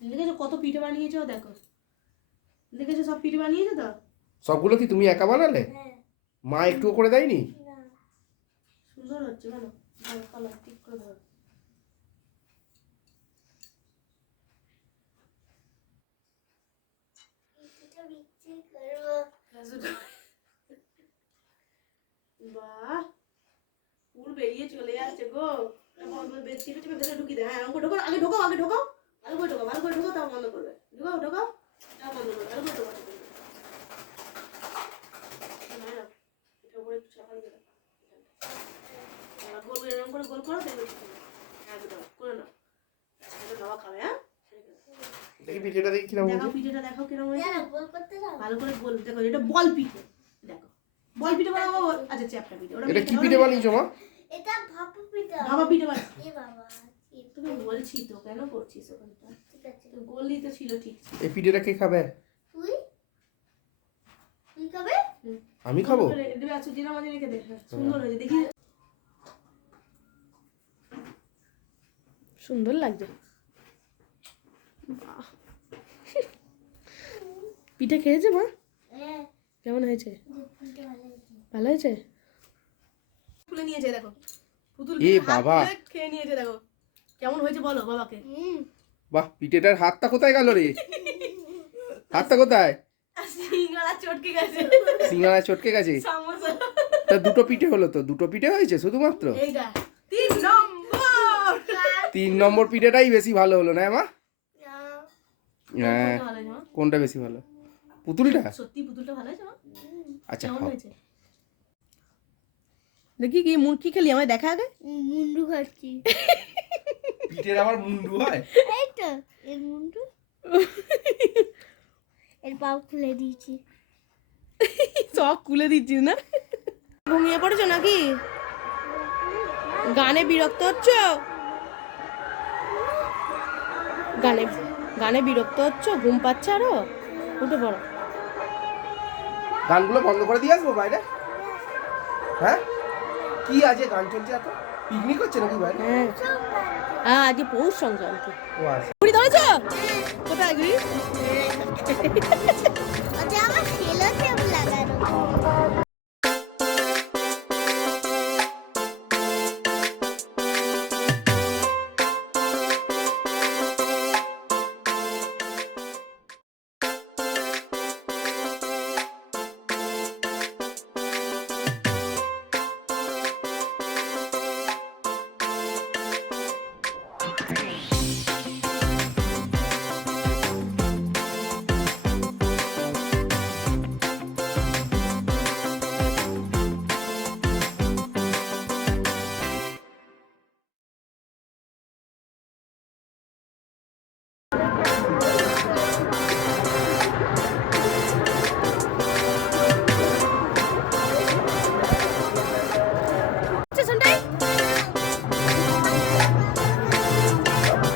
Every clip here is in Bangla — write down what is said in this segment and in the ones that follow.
দেখেছ কত পিঠে বানিয়েছো? দেখো। দেখেছ সব পিঠে বানিয়েছো তো? সবগুলো কি তুমি একা বানালে? হ্যাঁ। মা একটুও করে দেয়নি? সুন্দর হচ্ছে কালার ঠিক করে ধরো। বাহ! পুর বেরিয়ে চলে যাচ্ছে গো। চেপে চেপে ভেতরে দেয় হ্যাঁ আমাকে ঢোকাও আগে ঢোকাও আগে ঢোকাও ভালো করে ঢোকাও ভালো করে ঢোকাও তাও বন্ধ করবে ঢোকাও ঢোকাও তাও বন্ধ করবে ভালো করে ঢোকাও ঢোকাও। না, না, এটা উপরে একটু চাপা দিয়ে দাও। এবার গোল করে এরকম করে গোল করো দেখবে একদম করে নাও এটা খাবে হ্যাঁ দেখি পিঠেটা দেখি কীরকম দেখাও হয়েছে পিঠেটা কীরকম হয়েছে করতে দাও ভালো করে গোল দেখো এটা বল পিঠে দেখো বল পিঠে বানাবো আচ্ছা চ্যাপটা পিঠে ওটা এটা কি পিঠে বানিয়েছো মা এটা ভাপু পিঠা বাবা পিঠে বানাবো এ বাবা এ তুমি বলছি তো কেন করছিস ওখানটা ঠিক তো ছিল ঠিক। এই পিঠেটা কে খাবে? তুই? তুই কবে আমি খাব? দেবে আছো জিরা মাঝে রেখে দে। হ্যাঁ, সুন্দর হয়েছে দেখি। সুন্দর লাগছে। পিঠে খেয়েছে মা? হ্যাঁ। কেমন হয়েছে? ভালো হয়েছে। ভালো হয়েছে? খুলে নিয়েছে দেখো। পুতুল এ বাবা। খেয়ে নিয়েছে দেখো। কেমন হয়েছে বলো বাবাকে। বাহ পিঠেটার হাতটা কোথায় গেল রে? হাতটা কোথায়? সিঙ্গারা চটকে গেছে। সিঙ্গারা চটকে গেছে? তা দুটো পিঠে হলো তো? দুটো পিঠে হয়েছে শুধুমাত্র? তিন নম্বর। তিন নম্বর পিঠেটাই বেশি ভালো হলো না মা? হ্যাঁ। কোনটা বেশি ভালো? পুতুলটা? সত্যি পুতুলটা ভালো হয়েছে আচ্ছা দেখি কি মুরগি খেলি আমায় দেখা আগে? মুন্ডু খাচ্ছি। পিঠের আবার মুন্ডু হয়? এই তো এর মুন্ডু। এর পাও খুলে দিয়েছি। সব খুলে দিচ্ছিস না। ঘুমিয়ে পড়েছো নাকি? গানে বিরক্ত হচ্ছ? গানে গানে বিরক্ত হচ্ছ? ঘুম পাচ্ছে আরও? উঠে পড়ো। গানগুলো বন্ধ করে দিয়ে আসব বাইরে? হ্যাঁ? কি আছে গান চলছে এত? পিকনিক হচ্ছে নাকি ভাই? হ্যাঁ। হ্যাঁ আজকে পৌষ সংক্রান্তি। ও আচ্ছা। ঘুড়ি ধরেছো কোথায় ঘুড়ি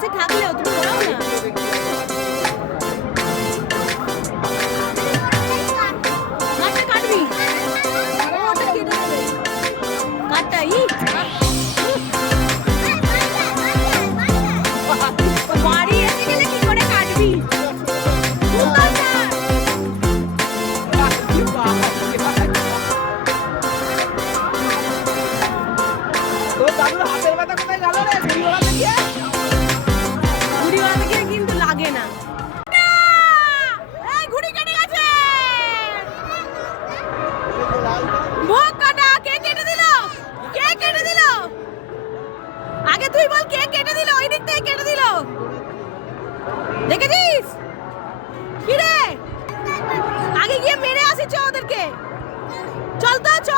ইচ্ছে থাকলেও তুমি ওরাও না। Dame la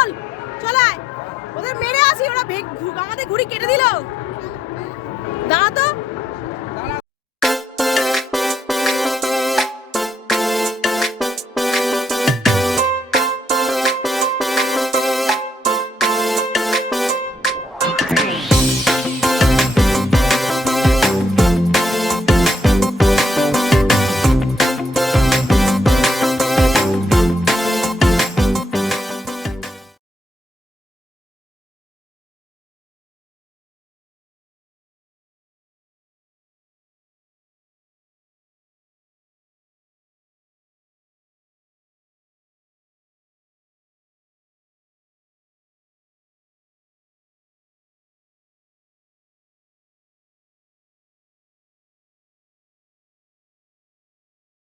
চল চলায় ওদের মেরে আসি ওরা আমাদের ঘুড়ি কেটে দিল। দাঁড়া তো।